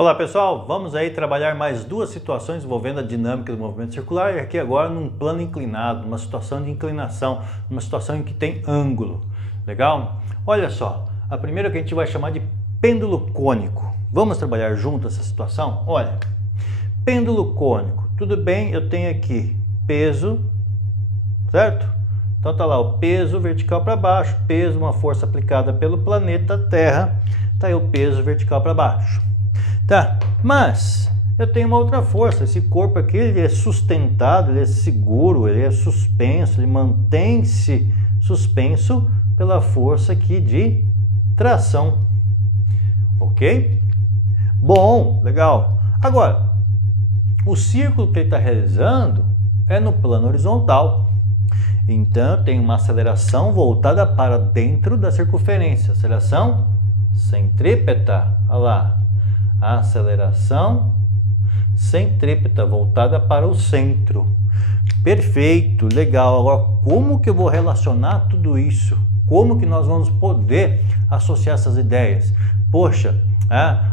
Olá pessoal, vamos aí trabalhar mais duas situações envolvendo a dinâmica do movimento circular e aqui agora num plano inclinado, numa situação de inclinação, numa situação em que tem ângulo. Legal? Olha só, a primeira que a gente vai chamar de pêndulo cônico. Vamos trabalhar junto essa situação? Olha, pêndulo cônico, tudo bem, eu tenho aqui peso, certo? Então tá lá o peso vertical para baixo, peso, uma força aplicada pelo planeta Terra, tá aí o peso vertical para baixo. Tá, mas eu tenho uma outra força, esse corpo aqui ele é sustentado, ele é seguro, ele é suspenso, ele mantém-se suspenso pela força aqui de tração, ok? Bom, legal. Agora, o círculo que ele está realizando é no plano horizontal, então eu tenho uma aceleração voltada para dentro da circunferência, aceleração centrípeta, olha lá. A aceleração centrípeta voltada para o centro. Perfeito, legal. Agora, como que eu vou relacionar tudo isso? Como que nós vamos poder associar essas ideias? Poxa,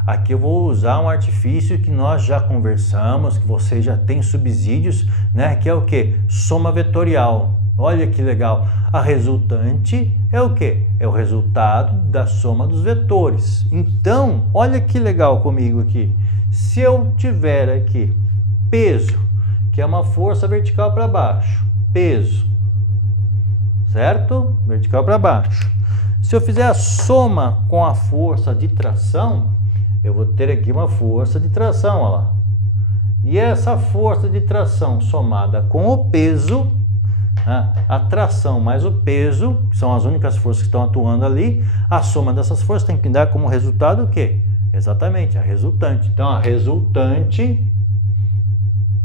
aqui eu vou usar um artifício que nós já conversamos, que você já tem subsídios, né? Que é o que? Soma vetorial. Olha que legal. A resultante é o quê? É o resultado da soma dos vetores. Então, olha que legal comigo aqui. Se eu tiver aqui peso, que é uma força vertical para baixo, peso, certo? Vertical para baixo. Se eu fizer a soma com a força de tração, eu vou ter aqui uma força de tração, olha lá. E essa força de tração somada com o peso, a tração mais o peso, que são as únicas forças que estão atuando ali, a soma dessas forças tem que dar como resultado o quê? Exatamente, a resultante. Então, a resultante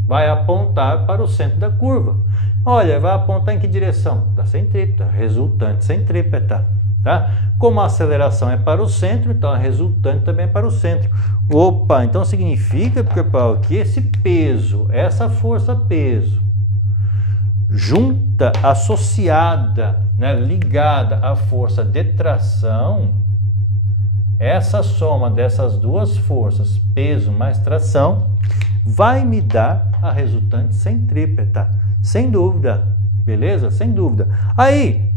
vai apontar para o centro da curva. Olha, vai apontar em que direção? Da centrípeta, resultante centrípeta. Tá? Como a aceleração é para o centro, então a resultante também é para o centro. Opa, então significa, pessoal, que esse peso, essa força peso, junta, associada, né, ligada à força de tração, essa soma dessas duas forças, peso mais tração, vai me dar a resultante centrípeta, sem dúvida, beleza? Sem dúvida. Aí,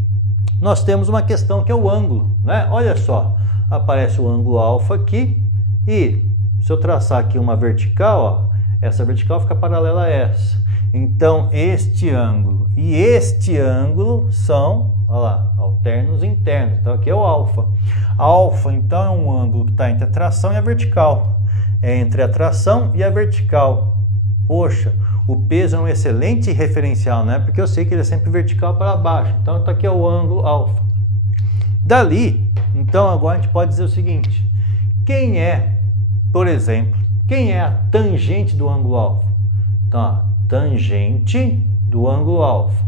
nós temos uma questão que é o ângulo, né? Olha só, aparece o ângulo alfa aqui e se eu traçar aqui uma vertical, ó, essa vertical fica paralela a essa. Então, este ângulo e este ângulo são, olha lá, alternos internos. Então, aqui é o alfa. Alfa, então, é um ângulo que está entre a tração e a vertical. É entre a tração e a vertical. Poxa, o peso é um excelente referencial, né? Porque eu sei que ele é sempre vertical para baixo. Então, está aqui é o ângulo alfa. Dali, então, agora a gente pode dizer o seguinte. Quem é, por exemplo, quem é a tangente do ângulo alfa? Então, ó, tangente do ângulo alfa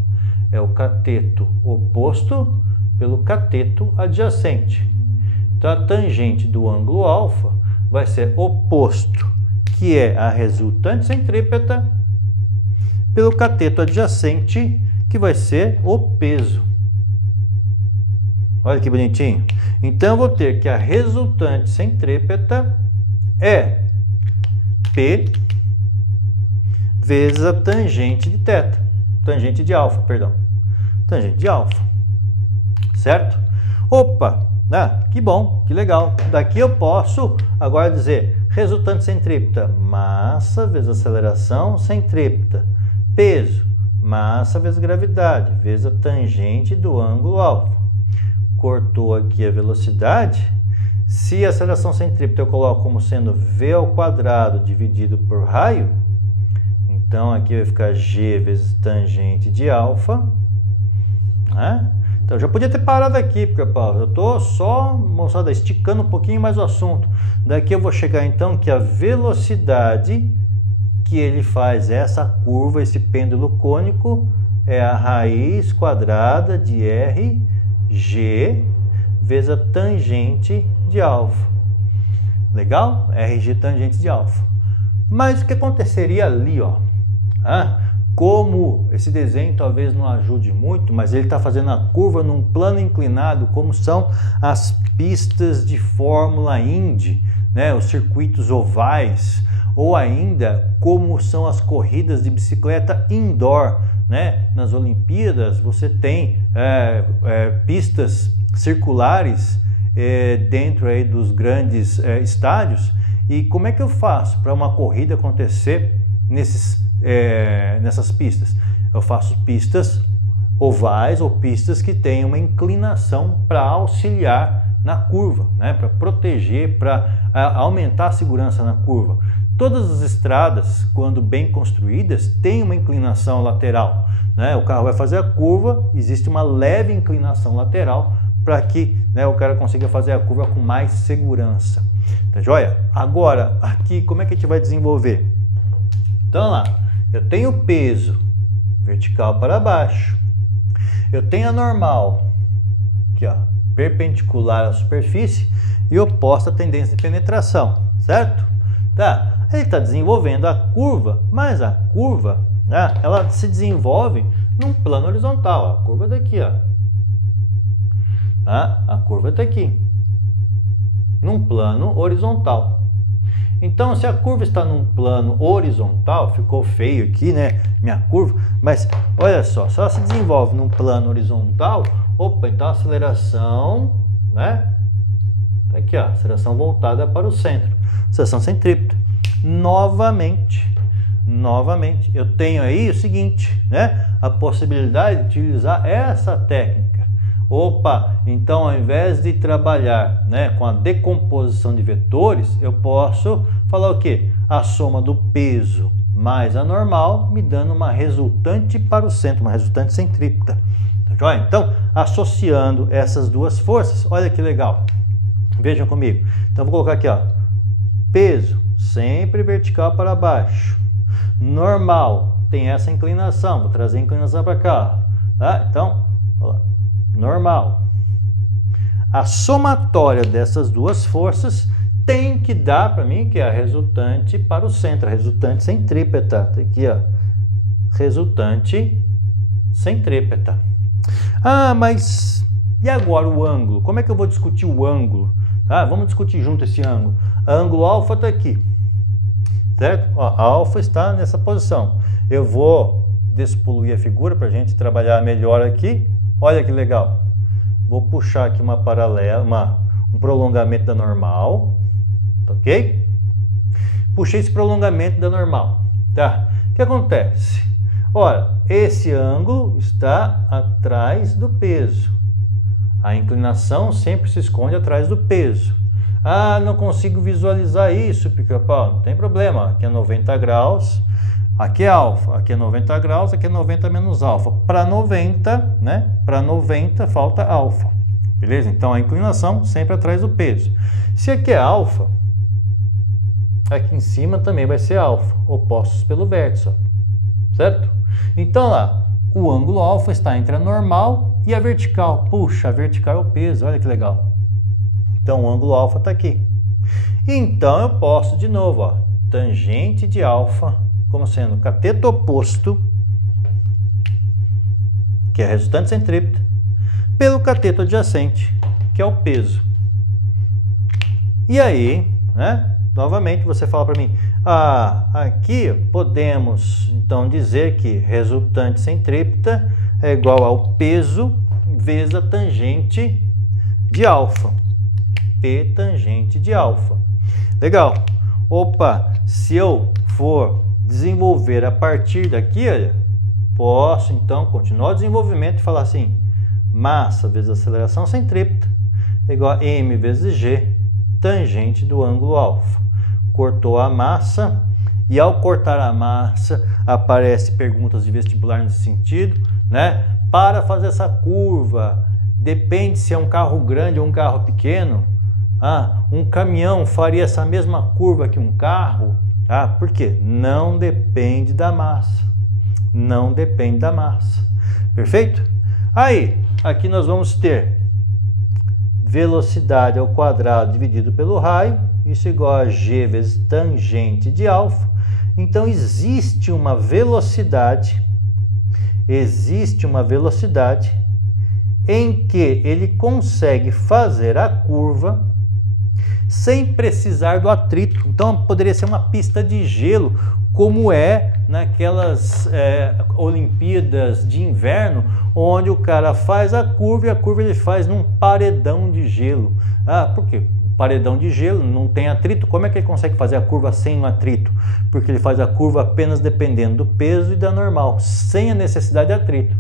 é o cateto oposto pelo cateto adjacente. Então, a tangente do ângulo alfa vai ser oposto, que é a resultante centrípeta, pelo cateto adjacente, que vai ser o peso. Olha que bonitinho. Então, eu vou ter que a resultante centrípeta é P vezes a tangente de θ, tangente de alfa, perdão, tangente de alfa, certo? Opa, que bom, que legal. Daqui eu posso agora dizer resultante centrípeta, massa vezes aceleração centrípeta, peso, massa vezes gravidade, vezes a tangente do ângulo alfa. Cortou aqui a velocidade. Se a aceleração centrípeta eu coloco como sendo v ao quadrado dividido por raio, então, aqui vai ficar g vezes tangente de alfa, né? Então, eu já podia ter parado aqui, porque eu estou só, moçada, esticando um pouquinho mais o assunto. Daqui eu vou chegar, então, que a velocidade que ele faz essa curva, esse pêndulo cônico, é a raiz quadrada de rg vezes a tangente de alfa. Legal? Rg tangente de alfa. Mas o que aconteceria ali, ó? como esse desenho talvez não ajude muito, mas ele está fazendo a curva num plano inclinado, como são as pistas de Fórmula Indy, né, os circuitos ovais, ou ainda como são as corridas de bicicleta indoor, né? Nas Olimpíadas você tem pistas circulares dentro aí dos grandes estádios. E como é que eu faço para uma corrida acontecer nessas pistas? Eu faço pistas ovais ou pistas que têm uma inclinação para auxiliar na curva, né? Para proteger, para aumentar a segurança na curva. Todas as estradas, quando bem construídas, têm uma inclinação lateral, né? O carro vai fazer a curva, existe uma leve inclinação lateral para que, né, o cara consiga fazer a curva com mais segurança. Tá joia? Agora, aqui, como é que a gente vai desenvolver? Então, lá, eu tenho o peso vertical para baixo, eu tenho a normal, aqui, ó, perpendicular à superfície e oposta à tendência de penetração, certo? Tá? Ele está desenvolvendo a curva, mas a curva, né, ela se desenvolve num plano horizontal. A curva daqui, ó. Tá? A curva está aqui, num plano horizontal. Então, se a curva está num plano horizontal, ficou feio aqui, né, minha curva, mas olha só, se ela se desenvolve num plano horizontal, opa, então a aceleração, né, tá aqui, ó, aceleração voltada para o centro, aceleração centrípeta. Novamente, eu tenho aí o seguinte, né, a possibilidade de utilizar essa técnica. Opa, então ao invés de trabalhar, né, com a decomposição de vetores, eu posso falar o quê? A soma do peso mais a normal, me dando uma resultante para o centro, uma resultante centrípeta. Tá joia? Então, associando essas duas forças, olha que legal. Vejam comigo. Então, vou colocar aqui, ó, peso sempre vertical para baixo. Normal, tem essa inclinação, vou trazer a inclinação para cá. Tá? Então, olha lá. Normal. A somatória dessas duas forças tem que dar para mim que é a resultante para o centro, a resultante centrípeta. Tá aqui, ó. Resultante centrípeta. Ah, mas e agora o ângulo? Como é que eu vou discutir o ângulo? Tá? Vamos discutir junto esse ângulo. Ângulo alfa está aqui, certo? Ó, a alfa está nessa posição. Eu vou despoluir a figura para a gente trabalhar melhor aqui. Olha que legal. Vou puxar aqui uma paralela, um prolongamento da normal, ok? Puxei esse prolongamento da normal, tá? O que acontece? Ora, esse ângulo está atrás do peso. A inclinação sempre se esconde atrás do peso. Ah, não consigo visualizar isso, Pica-Pau. Não tem problema, aqui é 90 graus. Aqui é alfa, aqui é 90 graus, aqui é 90 menos alfa. Para 90, né? Para 90 falta alfa. Beleza? Então a inclinação sempre atrás do peso. Se aqui é alfa, aqui em cima também vai ser alfa, opostos pelo vértice, ó. Certo? Então lá, o ângulo alfa está entre a normal e a vertical. Puxa, a vertical é o peso, olha que legal. Então o ângulo alfa está aqui. Então eu posso de novo, ó, tangente de alfa como sendo cateto oposto, que é a resultante centrípeta, pelo cateto adjacente, que é o peso. E aí, né, novamente você fala para mim, aqui podemos então dizer que resultante centrípeta é igual ao peso vezes a tangente de alfa, P tangente de alfa. Legal. Opa, se eu for desenvolver a partir daqui, olha, posso então continuar o desenvolvimento e falar assim, massa vezes aceleração centrípeta é igual a m vezes g, tangente do ângulo alfa. Cortou a massa e ao cortar a massa aparece perguntas de vestibular nesse sentido, né? Para fazer essa curva, depende se é um carro grande ou um carro pequeno. Um caminhão faria essa mesma curva que um carro? Por quê? Não depende da massa. Não depende da massa. Perfeito? Aí, aqui nós vamos ter velocidade ao quadrado dividido pelo raio, isso é igual a g vezes tangente de alfa. Então existe uma velocidade em que ele consegue fazer a curva sem precisar do atrito. Então poderia ser uma pista de gelo, como é naquelas Olimpíadas de inverno, onde o cara faz a curva e a curva ele faz num paredão de gelo. Por quê? Paredão de gelo não tem atrito. Como é que ele consegue fazer a curva sem um atrito? Porque ele faz a curva apenas dependendo do peso e da normal, sem a necessidade de atrito.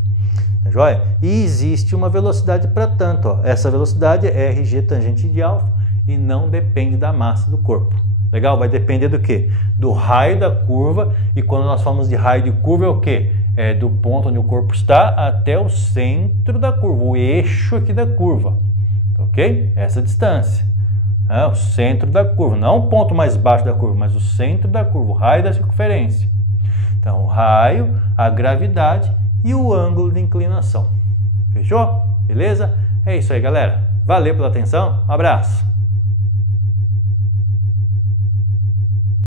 Tá joia? E existe uma velocidade para tanto. Ó. Essa velocidade é RG tangente de alfa e não depende da massa do corpo. Legal? Vai depender do quê? Do raio da curva. E quando nós falamos de raio de curva é o quê? É do ponto onde o corpo está até o centro da curva, o eixo aqui da curva. Ok? Essa distância. O centro da curva, não o ponto mais baixo da curva, mas o centro da curva, o raio da circunferência. Então, o raio, a gravidade e o ângulo de inclinação. Fechou? Beleza? É isso aí, galera. Valeu pela atenção. Um abraço.